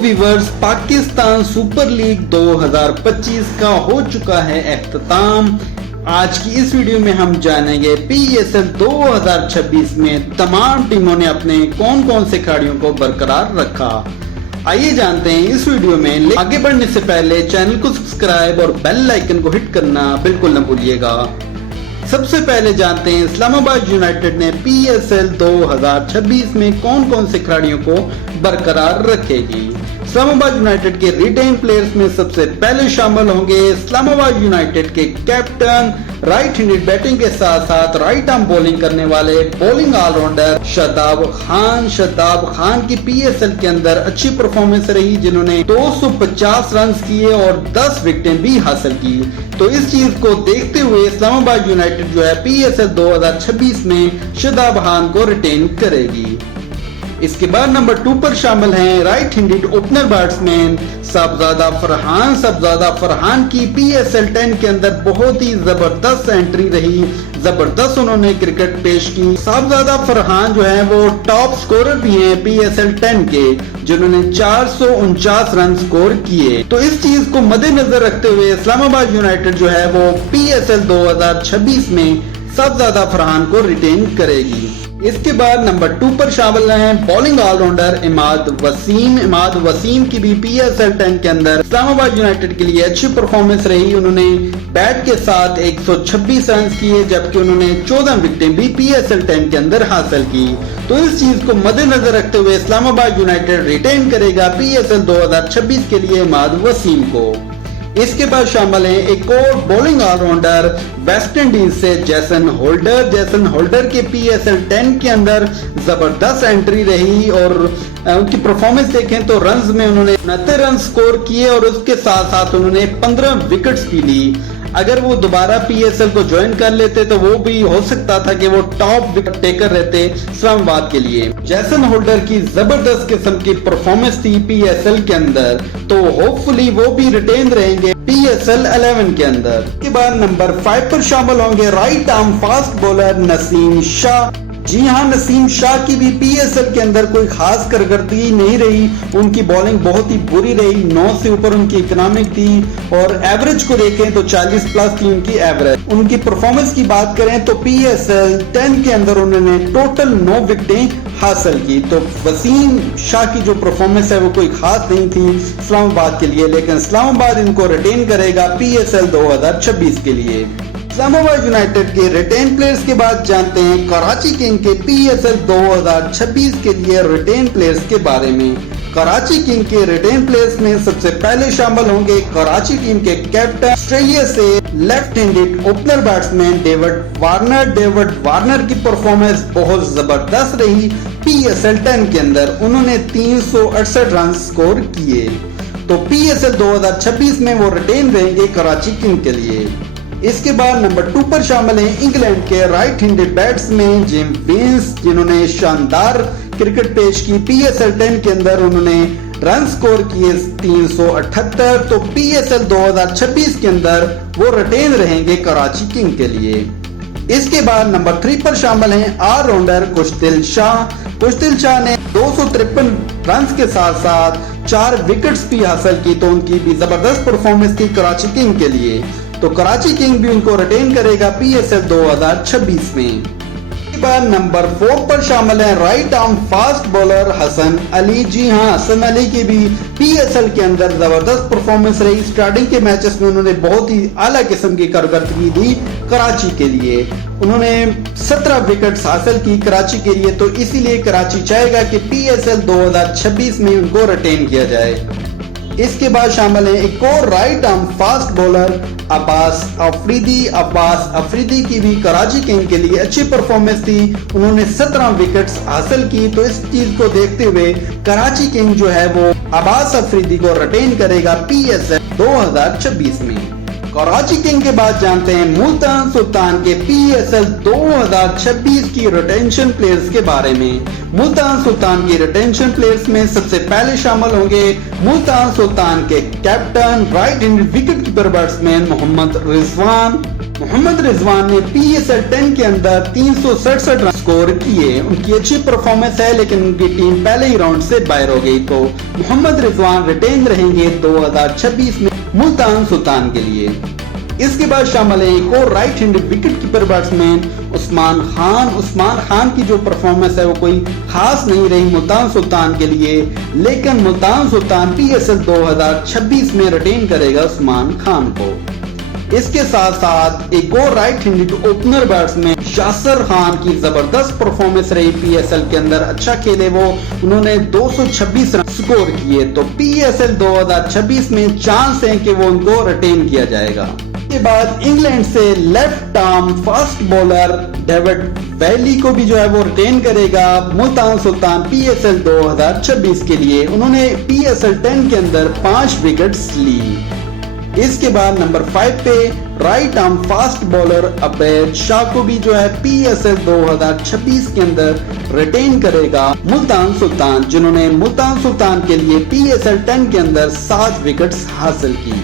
Viewers, Pakistan super league 2025 का हो चुका है अख्ताम। आज की इस वीडियो में हम जानेंगे PSL 2026 में तमाम टीमों ने अपने कौन कौन से खिलाड़ियों को बरकरार रखा। आइए जानते हैं इस वीडियो में। आगे बढ़ने से पहले चैनल को सब्सक्राइब और बेल आइकन को हिट करना बिल्कुल न भूलिएगा। सबसे पहले जानते हैं इस्लामाबाद यूनाइटेड ने PSL 2026 में कौन कौन से खिलाड़ियों को बरकरार रखेगी। इस्लामाबाद यूनाइटेड के रिटेन प्लेयर्स में सबसे पहले शामिल होंगे इस्लामाबाद यूनाइटेड के कैप्टन, राइट हैंडेड बैटिंग के साथ साथ राइट आर्म बॉलिंग करने वाले बॉलिंग ऑलराउंडर शादाब खान की PSL के अंदर अच्छी परफॉर्मेंस रही, जिन्होंने 250 रन किए और 10 विकेटें भी हासिल की। तो इस चीज को देखते हुए इस्लामाबाद यूनाइटेड जो है PSL 2026 में शादाब खान को रिटेन करेगी। इसके बाद नंबर 2 पर शामिल हैं right handed opener batsman Sahibzada Farhan की PSL 10 के अंदर बहुत ही जबरदस्त एंट्री रही, जबरदस्त उन्होंने क्रिकेट पेश की। साहबजादा फरहान जो है वो टॉप स्कोरर भी हैं PSL 10 के, जिन्होंने 449 रन स्कोर किए। तो इस चीज को मद्देनजर रखते हुए इस्लामाबाद यूनाइटेड जो है वो PSL 2026 में साहबजादा फरहान को रिटेन करेगी। इसके बाद नंबर 2 पर शामिल हैं बॉलिंग ऑलराउंडर इमाद वसीम की भी PSL 10 के अंदर इस्लामाबाद यूनाइटेड के लिए अच्छी परफॉर्मेंस रही। उन्होंने बैट के साथ 126 रन किए, जबकि उन्होंने 14 विकेटें भी PSL 10 के अंदर हासिल की। तो इस चीज को मद्देनजर रखते हुए इस्लामाबाद यूनाइटेड रिटेन करेगा PSL 2026 के लिए इमाद वसीम को। इसके बाद शामिल है एक और बॉलिंग ऑलराउंडर वेस्ट इंडीज से जैसन होल्डर के PSL 10 के अंदर जबरदस्त एंट्री रही और उनकी परफॉर्मेंस देखें तो रन्स में उन्होंने 69 रन स्कोर किए और उसके साथ साथ उन्होंने 15 विकेट्स भी ली। अगर वो दोबारा PSL को ज्वाइन कर लेते तो वो भी हो सकता था कि वो टॉप विकेट टेकर रहते इस्लामाबाद के लिए। जैसन होल्डर की जबरदस्त किस्म की परफॉर्मेंस थी PSL के अंदर, तो होपफुली वो भी रिटेन रहेंगे PSL 11 के अंदर। इसके बाद नंबर 5 पर शामिल होंगे right arm fast bowler Naseem Shah. जी हाँ, नसीम शाह की भी PSL के अंदर कोई खास कारकर्दगी नहीं रही, उनकी बॉलिंग बहुत ही बुरी रही। 9 से ऊपर उनकी इकोनॉमिक थी और एवरेज को देखें तो 40 प्लस थी उनकी एवरेज। उनकी परफॉर्मेंस की बात करें तो PSL 10 के अंदर उन्होंने टोटल 9 विकेटें हासिल की। तो वसीम शाह की जो परफॉर्मेंस है वो कोई खास नहीं थी इस्लामाबाद के लिए, लेकिन इस्लामाबाद इनको रिटेन करेगा PSL 2026 के लिए। इस्लामाबाद यूनाइटेड के रिटेन प्लेयर्स के बाद जानते हैं कराची किंग के PSL 2026 के लिए रिटेन प्लेयर्स के बारे में। कराची किंग के रिटेन प्लेयर्स में सबसे पहले शामिल होंगे कराची टीम के कैप्टन, ऑस्ट्रेलिया से left handed opener batsman David Warner की परफॉर्मेंस बहुत जबरदस्त रही PSL 10 के अंदर। उन्होंने 368 रन स्कोर किए। तो PSL 2026 में वो रिटेन रहेंगे कराची किंग के लिए। इसके बाद नंबर 2 पर शामिल हैं इंग्लैंड के राइट हैंडेड बैट्समैन जिम बेन्स, जिन्होंने शानदार क्रिकेट पेश की। PSL 10 के अंदर उन्होंने रन स्कोर किए 378। तो PSL 2026 के अंदर वो रिटेन रहेंगे कराची किंग के लिए। इसके बाद नंबर 3 पर शामिल हैं ऑलराउंडर कुश्तिल शाह ने 253 रन के साथ साथ 4 विकेट्स भी हासिल की। तो उनकी भी जबरदस्त परफॉर्मेंस थी कराची किंग के लिए। तो कराची किंग भी उनको रिटेन करेगा PSL 2026 में। इसके बाद नंबर 4 पर शामिल है right arm fast bowler Hasan Ali. जी हाँ, हसन अली की भी PSL के अंदर जबरदस्त परफॉर्मेंस रही। स्टार्टिंग के मैचेस में उन्होंने बहुत ही आला किस्म की कारकर्दगी दी कराची के लिए। उन्होंने 17 विकेट्स हासिल की कराची के लिए। तो इसीलिए कराची चाहेगा कि PSL 2026 में उनको रिटेन किया जाए। इसके बाद शामिल है एक और right arm fast bowler Abbas Afridi की भी कराची किंग के लिए अच्छी परफॉर्मेंस थी। उन्होंने 17 विकेट्स हासिल की। तो इस चीज को देखते हुए कराची किंग जो है वो अब्बास अफरीदी को रिटेन करेगा PSL 2026 में। कराची किंग के बाद जानते हैं मुल्तान सुल्तान के PSL 2026 की रिटेंशन प्लेयर्स के बारे में। मुल्तान सुल्तान की रिटेंशन प्लेयर्स में सबसे पहले शामिल होंगे मुल्तान सुल्तान के captain, right handed wicket keeper batsman Mohammad Rizwan. Mohammad Rizwan ने PSL 10 के अंदर 367 रन स्कोर किए। उनकी अच्छी परफॉर्मेंस है, लेकिन उनकी टीम पहले ही राउंड से बाहर हो गई। तो मोहम्मद रिजवान रिटेन रहेंगे 2026 में मुल्तान सुल्तान के लिए। इसके बाद शामिल है एक और right hand wicket keeper batsman Usman Khan. Usman Khan की जो परफॉर्मेंस है वो कोई खास नहीं रही मुल्तान सुल्तान के लिए, लेकिन मुल्तान सुल्तान PSL 2026 में रिटेन करेगा उस्मान खान को। इसके साथ साथ एक और right handed opener batsman Yasir Khan की जबरदस्त परफॉर्मेंस रही PSL के अंदर, अच्छा खेले वो, उन्होंने 226 रन स्कोर किए। तो PSL 2026 में चांस है कि वो उनको रिटेन किया जाएगा। के बाद इंग्लैंड से left arm fast bowler David valley को भी जो है वो रिटेन करेगा मुल्तान सुल्तान PSL 2026 के लिए। उन्होंने PSL 10 के अंदर 5 विकेट्स ली। इसके बाद नंबर 5 पे right arm fast bowler Obaid Shah को भी जो है PSL 2026 के अंदर रिटेन करेगा मुल्तान सुल्तान, जिन्होंने मुल्तान सुल्तान के लिए PSL 10 के अंदर 7 विकेट्स हासिल की।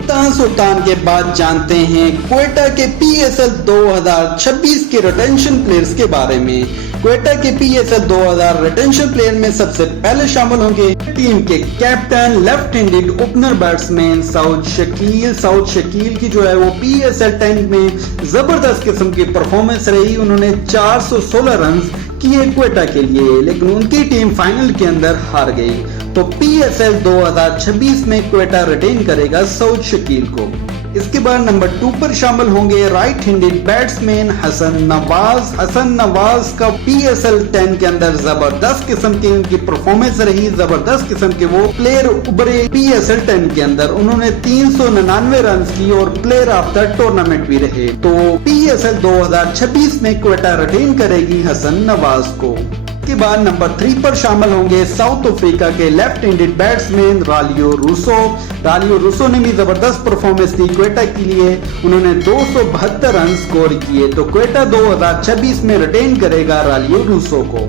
मुल्तान सुल्तान के बाद जानते हैं क्वेटा के PSL 2026 के रिटेंशन प्लेयर्स के बारे में। क्वेटा के PSL 2000 रिटेंशन प्लेयर में सबसे पहले शामिल होंगे टीम के captain left handed opener batsman Saud Shakeel. Saud Shakeel की जो है वो PSL 10 में जबरदस्त किस्म की परफॉर्मेंस रही। उन्होंने 416 रन किए क्वेटा के लिए, लेकिन उनकी टीम फाइनल के अंदर हार गई। तो PSL 2026 में क्वेटा रिटेन करेगा साउद शकील को। इसके बाद नंबर 2 पर शामिल होंगे right handed batsman Hasan Nawaz. Hasan Nawaz का PSL 10 के अंदर जबरदस्त किस्म की उनकी परफॉर्मेंस रही, जबरदस्त किस्म के वो प्लेयर उभरे PSL 10 के अंदर। उन्होंने 399 रन की और प्लेयर ऑफ द टूर्नामेंट भी रहे। तो PSL 2026 में क्वेटा रिटेन करेगी हसन नवाज को। के बाद नंबर 3 पर शामिल होंगे साउथ अफ्रीका के left handed batsman Rilee Rossouw. Rilee Rossouw ने भी जबरदस्त परफॉर्मेंस दी क्वेटा के लिए। उन्होंने 272 रन स्कोर किए। तो क्वेटा 2026 में रिटेन करेगा रालियो रूसो को।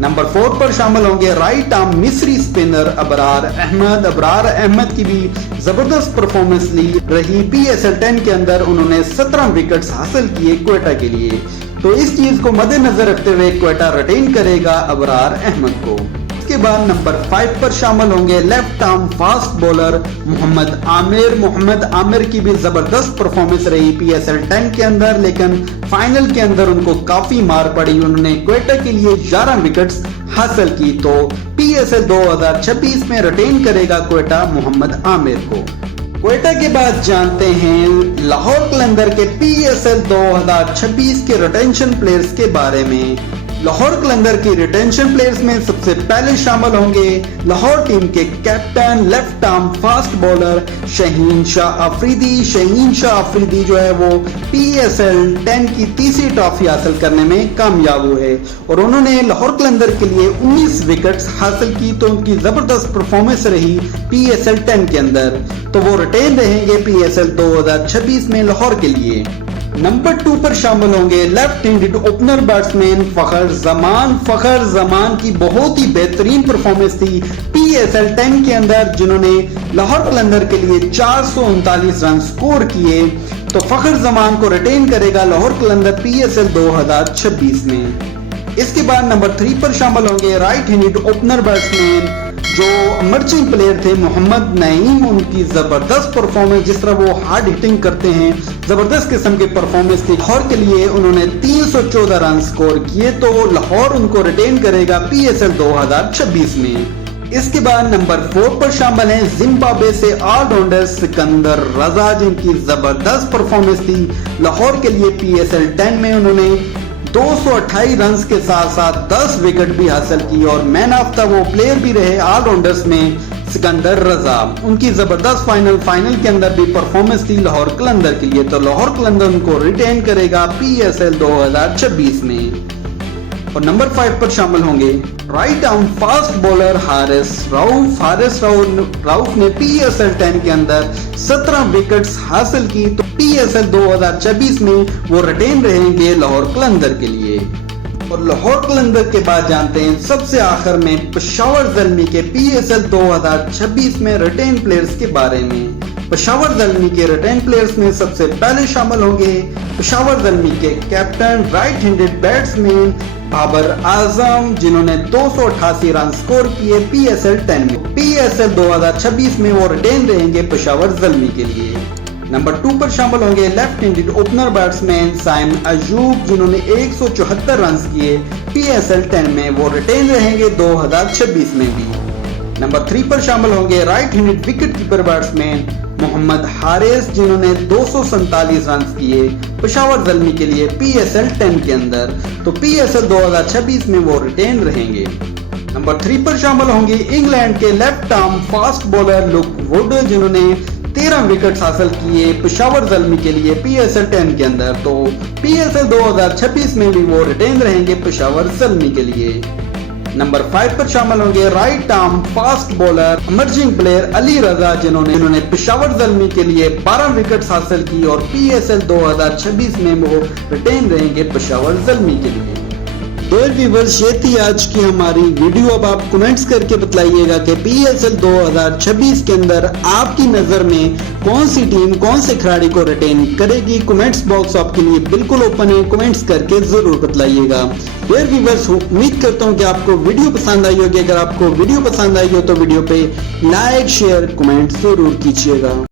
नंबर 4 पर शामिल होंगे राइट आर्म मिस्री स्पिनर अबरार अहमद। अबरार अहमद की भी जबरदस्त परफॉर्मेंस रही PSL 10 के अंदर। उन्होंने 17 विकेट्स हासिल किए क्वेटा के लिए। तो इस चीज को मद्देनजर रखते हुए क्वेटा रिटेन करेगा अबरार अहमद को। इसके बाद नंबर 5 पर शामिल होंगे left arm fast bowler Mohammad Amir. Mohammad Amir की भी जबरदस्त परफॉर्मेंस रही PSL 10 के अंदर, लेकिन फाइनल के अंदर उनको काफी मार पड़ी। उन्होंने क्वेटा के लिए 11 विकेट्स हासिल की। तो PSL 2026 में रिटेन करेगा क्वेटा मोहम्मद आमिर को। क्वेटा के बाद जानते हैं लाहौर कलंदर के PSL 2026 के रिटेंशन प्लेयर्स के बारे में। लाहौर कलंदर की रिटेंशन प्लेयर्स में सबसे पहले शामिल होंगे लाहौर टीम के captain left arm fast bowler Shaheen Shah Afridi. Shaheen Shah Afridi जो है वो PSL 10 की तीसरी ट्रॉफी हासिल करने में कामयाब हुए और उन्होंने लाहौर कलंदर के लिए 19 विकेट्स हासिल की। तो उनकी जबरदस्त परफॉर्मेंस रही PSL 10 के अंदर। तो वो रिटेन रहेंगे PSL 2026 में लाहौर के लिए। नंबर 2 पर शामिल होंगे लेफ्ट हैंडेड ओपनर बैट्समैन फखर जमान। फखर जमान की बहुत ही बेहतरीन परफॉर्मेंस थी PSL 10 के अंदर, जिन्होंने लाहौर कलंदर के लिए 439 रन स्कोर किए। तो फखर जमान को रिटेन करेगा लाहौर कलंदर PSL 2026 में। इसके बाद नंबर 3 पर शामिल होंगे राइट हैंडेड ओपनर बैट्समैन जो इमर्जिंग प्लेयर थे मोहम्मद नईम। उनकी जबरदस्त परफॉर्मेंस, जिस तरह वो हार्ड हिटिंग करते हैं, जबरदस्त किस्म की परफॉर्मेंस थी। लाहौर के लिए उन्होंने 314 रन स्कोर किए। तो लाहौर उनको रिटेन करेगा PSL 2026 में। इसके बाद नंबर 4 पर शामिल हैं जिम्बाब्वे से ऑलराउंडर सिकंदर रजा, जिनकी जबरदस्त परफॉर्मेंस थी। लाहौर के लिए PSL 10 में उन्होंने 228 रन के साथ साथ 10 विकेट भी हासिल की और मैन ऑफ द वो प्लेयर भी रहे ऑलराउंडर्स में सिकंदर रजा। उनकी जबरदस्त फाइनल के अंदर भी परफॉर्मेंस थी लाहौर कलंदर के लिए। तो लाहौर कलंदर उनको रिटेन करेगा PSL 2026 में। और नंबर 5 पर शामिल होंगे right arm fast bowler Haris Rauf. Haris Rauf ने PSL 10 के अंदर 17 विकेट्स हासिल की। तो PSL 2026 में वो रिटेन रहेंगे लाहौर कलंदर के लिए। और लाहौर कलंदर के बाद जानते हैं सबसे आखिर में पेशावर ज़ल्मी के PSL 2026 में रिटेन प्लेयर्स के बारे में। पेशावर ज़ल्मी के रिटेन प्लेयर्स में सबसे पहले शामिल होंगे पेशावर ज़ल्मी के captain right handed batsman Babar Azam, जिन्होंने 288 रन स्कोर किए PSL 10 में। PSL 2026 में वो रिटेन रहेंगे पेशावर ज़ल्मी के लिए। नंबर 2 पर शामिल होंगे left handed opener batsman Saim Ayub, जिन्होंने 174 रन किए PSL 10 में, वो रिटेन रहेंगे 2026 में भी। नंबर 3 पर शामिल होंगे right handed wicket keeper batsman Mohammad Haris, जिन्होंने 247 रन किए पेशावर ज़ल्मी के लिए PSL 10 के अंदर, तो PSL 2026 में वो रिटेन रहेंगे। नंबर 3 पर शामिल होंगे इंग्लैंड के left arm fast bowler look would, जिन्होंने 13 विकेट हासिल किए पेशावर ज़ल्मी के लिए PSL 10 के अंदर, तो PSL 2026 में भी वो रिटेन रहेंगे पेशावर ज़ल्मी के लिए। नंबर 5 पर शामिल होंगे right arm fast bowler emerging player Ali Raza, जिन्होंने पेशावर ज़ल्मी के लिए 12 विकेट हासिल की और PSL 2026 में वो रिटेन रहेंगे पेशावर ज़ल्मी के लिए। डियर व्यूअर्स, ये थी आज की हमारी वीडियो। अब आप कमेंट्स करके बताइएगा कि PSL 2026 के अंदर आपकी नजर में कौन सी टीम कौन से खिलाड़ी को रिटेन करेगी। कमेंट्स बॉक्स आपके लिए बिल्कुल ओपन है, कमेंट्स करके जरूर बतलाइएगा। डियर व्यूअर्स, उम्मीद करता हूँ कि आपको वीडियो पसंद आई होगी। अगर आपको वीडियो पसंद आई हो तो वीडियो पे लाइक शेयर कमेंट जरूर कीजिएगा।